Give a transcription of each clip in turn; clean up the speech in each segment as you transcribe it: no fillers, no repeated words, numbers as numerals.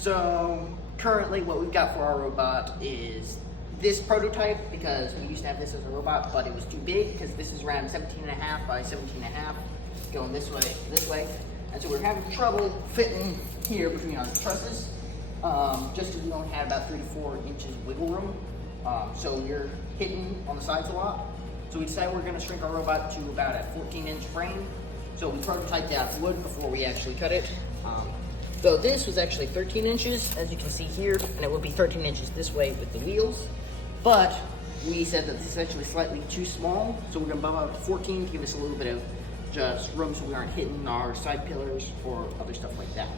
So currently what we've got for our robot is this prototype, because we used to have this as a robot, but it was too big because this is around 17.5 by 17.5, going this way. And so we're having trouble fitting here between our trusses, just because we only had about 3 to 4 inches wiggle room. So we're hitting on the sides a lot. So we decided we're gonna shrink our robot to about a 14-inch frame. So we prototyped out wood before we actually cut it. So this was actually 13 inches, as you can see here, and it will be 13 inches this way with the wheels. But we said that this is actually slightly too small, so we're gonna bump up to 14 to give us a little bit of just room so we aren't hitting our side pillars or other stuff like that.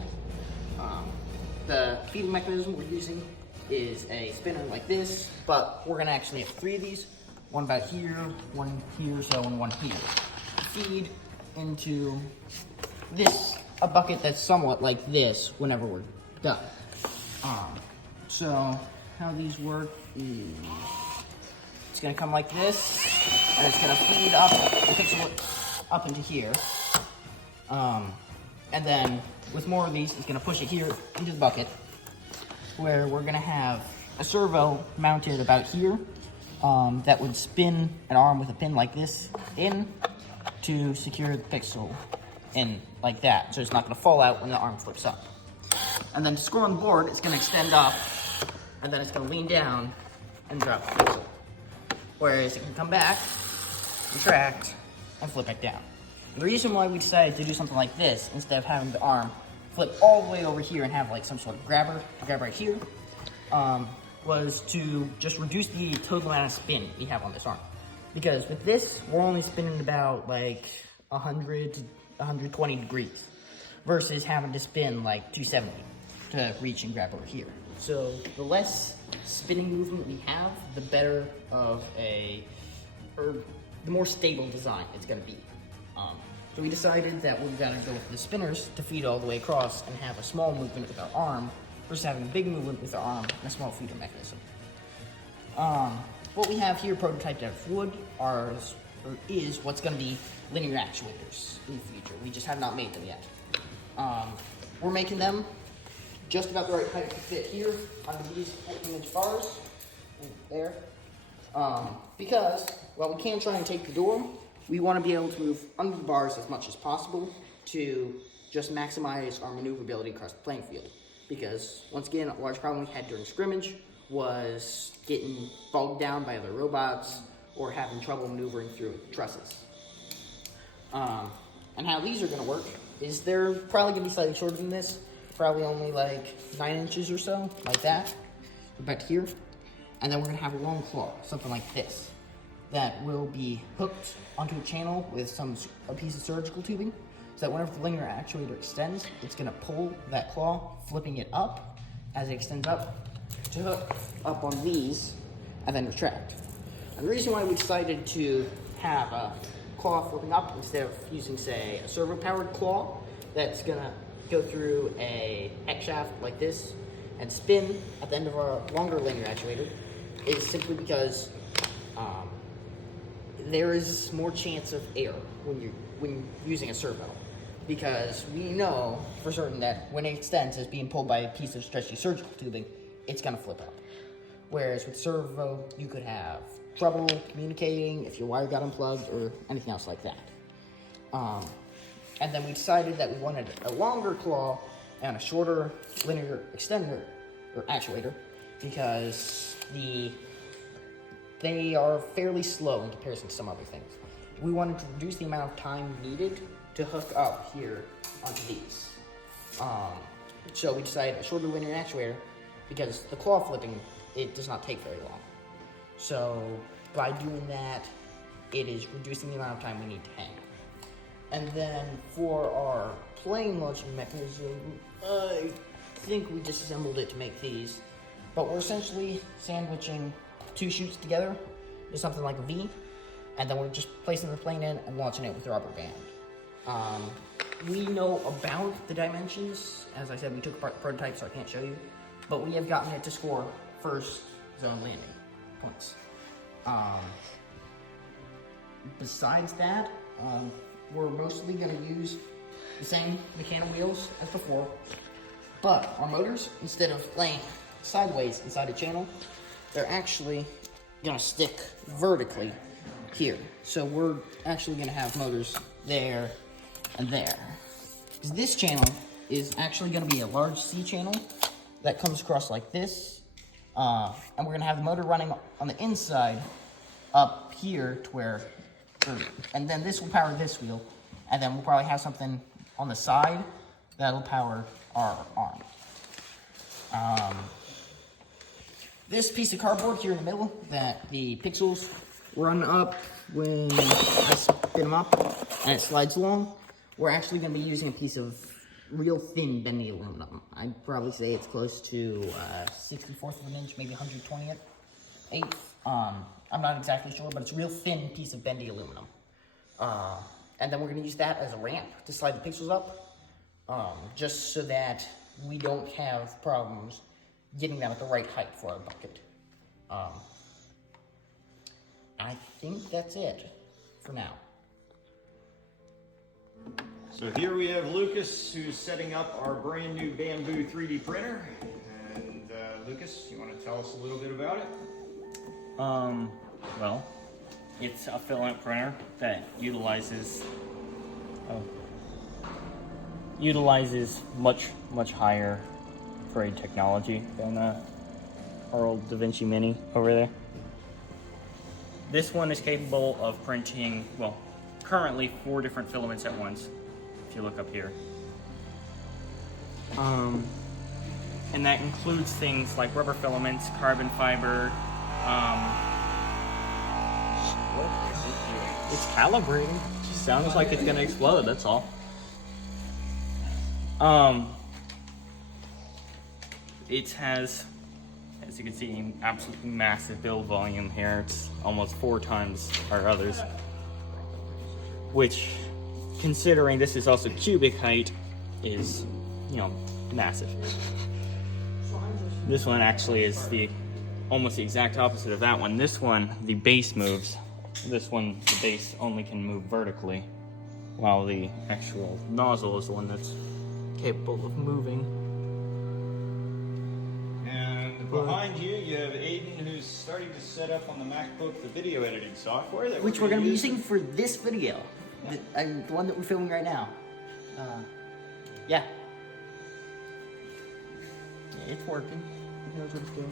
The feeding mechanism we're using is a spinner like this, but we're gonna actually have 3 of these. One about here, one here, and one here. Feed into this, a bucket that's somewhat like this whenever we're done. So how these work is it's gonna come like this, and it's gonna feed up the pixel up into here. And then with more of these, it's gonna push it here into the bucket, where we're gonna have a servo mounted about here that would spin an arm with a pin like this in to secure the pixel in like that, so it's not gonna fall out when the arm flips up. And then to score on the board, it's gonna extend up, and then it's gonna lean down and drop the pixel. Whereas it can come back, retract, and flip back down. And the reason why we decided to do something like this, instead of having the arm flip all the way over here and have like some sort of grabber to grab right here, was to just reduce the total amount of spin we have on this arm. Because with this, we're only spinning about like 100 to 120 degrees versus having to spin like 270 to reach and grab over here. So the less spinning movement we have, the better of the more stable design it's gonna be. So we decided that we've got to go with the spinners to feed all the way across and have a small movement with our arm versus having a big movement with our arm and a small feeder mechanism. What we have here prototyped out of wood is what's going to be linear actuators in the future. We just have not made them yet. We're making them just about the right height to fit here under these 14-inch bars, there. Because while we can try and take the door, we want to be able to move under the bars as much as possible to just maximize our maneuverability across the playing field. Because, once again, a large problem we had during scrimmage was getting bogged down by other robots or having trouble maneuvering through trusses. And how these are going to work is they're probably going to be slightly shorter than this, probably only like 9 inches or so, like that, back to here. And then we're going to have a long claw, something like this, that will be hooked onto a channel with a piece of surgical tubing, so that whenever the linear actuator extends, it's going to pull that claw, flipping it up as it extends up to hook up on these and then retract. And the reason why we decided to have a claw flipping up instead of using, say, a servo-powered claw that's going to go through a hex shaft like this and spin at the end of our longer linear actuator is simply because there is more chance of error when using a servo, because we know for certain that when it extends as being pulled by a piece of stretchy surgical tubing, it's going to flip up. Whereas with servo, you could have trouble communicating if your wire got unplugged or anything else like that. And then we decided that we wanted a longer claw and a shorter linear extender or actuator, because they are fairly slow in comparison to some other things. We wanted to reduce the amount of time needed to hook up here onto these. So we decided a shorter linear actuator, because the claw flipping, it does not take very long. So by doing that, it is reducing the amount of time we need to hang. And then for our plane launching mechanism, I think we disassembled it to make these, but we're essentially sandwiching 2 chutes together to something like a V, and then we're just placing the plane in and launching it with a rubber band. We know about the dimensions. As I said, we took apart the prototype, so I can't show you, but we have gotten it to score first zone landing points. Besides that, we're mostly going to use the same mechanical wheels as before. But our motors, instead of laying sideways inside a channel, they're actually gonna stick vertically here. So we're actually gonna have motors there and there. Because this channel is actually gonna be a large C channel that comes across like this. And we're gonna have the motor running on the inside up here to where, and then this will power this wheel. And then we'll probably have something on the side that'll power our arm. This piece of cardboard here in the middle that the pixels run up when I spin them up and it slides along, we're actually going to be using a piece of real thin bendy aluminum. I'd probably say it's close to 64th of an inch, maybe 120th. I'm not exactly sure, but it's a real thin piece of bendy aluminum. And then we're going to use that as a ramp to slide the pixels up, just so that we don't have problems getting them at the right height for our bucket. I think that's it for now. So here we have Lucas, who's setting up our brand new Bamboo 3D printer. And Lucas, you want to tell us a little bit about it? Well, it's a filament printer that utilizes much higher grade technology than our old DaVinci Mini over there. This one is capable of printing, well, currently 4 different filaments at once, if you look up here. And that includes things like rubber filaments, carbon fiber. What is it doing? It's calibrating. Sounds like it's gonna explode, that's all. It has, as you can see, absolutely massive build volume here. It's almost 4 times our others, which, considering this is also cubic height, is, you know, massive. This one actually is almost the exact opposite of that one. This one, the base moves. This one, the base only can move vertically, while the actual nozzle is the one that's capable of moving. And behind you, you have Aiden, who's starting to set up on the MacBook the video editing software that Which we're going to be using for this video. The one that we're filming right now. Yeah. It's working. It knows what it's doing.